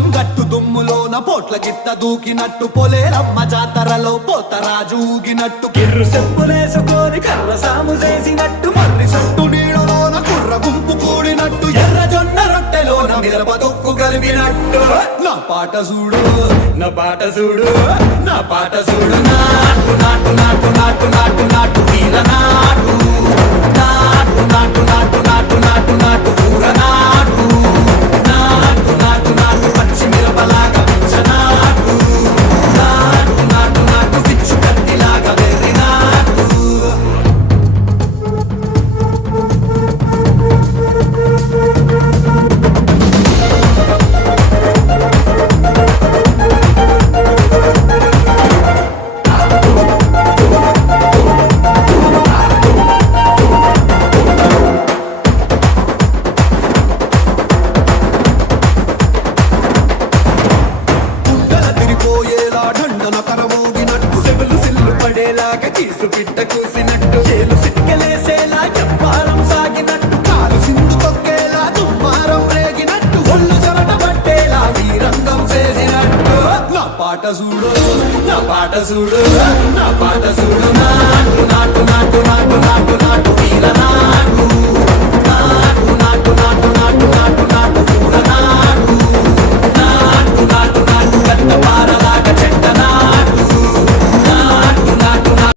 రంగం గట్టు దుమ్ములోన పోట్ల గిత్త దూకినట్టు పొలేరమ్మ జాతరలో పోతరాజు ఊగినట్టు కిర్రు చెప్పులేసుకొని కర్ర సాము చేసినట్టు మర్రి చుట్టు నీడలోన కుర్ర గుంపు కూడినట్టు ఎర్ర జొన్న రొట్టెలోన మిరప దొక్కు కలిపినట్టు నా పాట చూడు నా పాట చూడు నా పాట చూడు నాటు నాటు నాటు నాటు నాటు నాటు వీర నాటు నాటు నాటు నాటు నాటు నాటు నాటు ఊర నాటు నాటు నాటు నాటు పచ్చి మిరపలాగా పిచ్చ నాటు నాటు నాటు నాటు పిచ్చు కత్తిలాగా వెర్రి నాటు చీసు పిట్ట కూసినట్టు చేలు సిక్కలేసేలా చెప్పారం సాగినట్టు కాలు సింధు తొక్కేలా దుమ్మారం రేగినట్టు ఒళ్ళు చెమట పట్టేలా వీరంగం చేసినట్టు నా పాట చూడు నా పాట చూడు నా పాట చూడు నాటు నాటు నాటు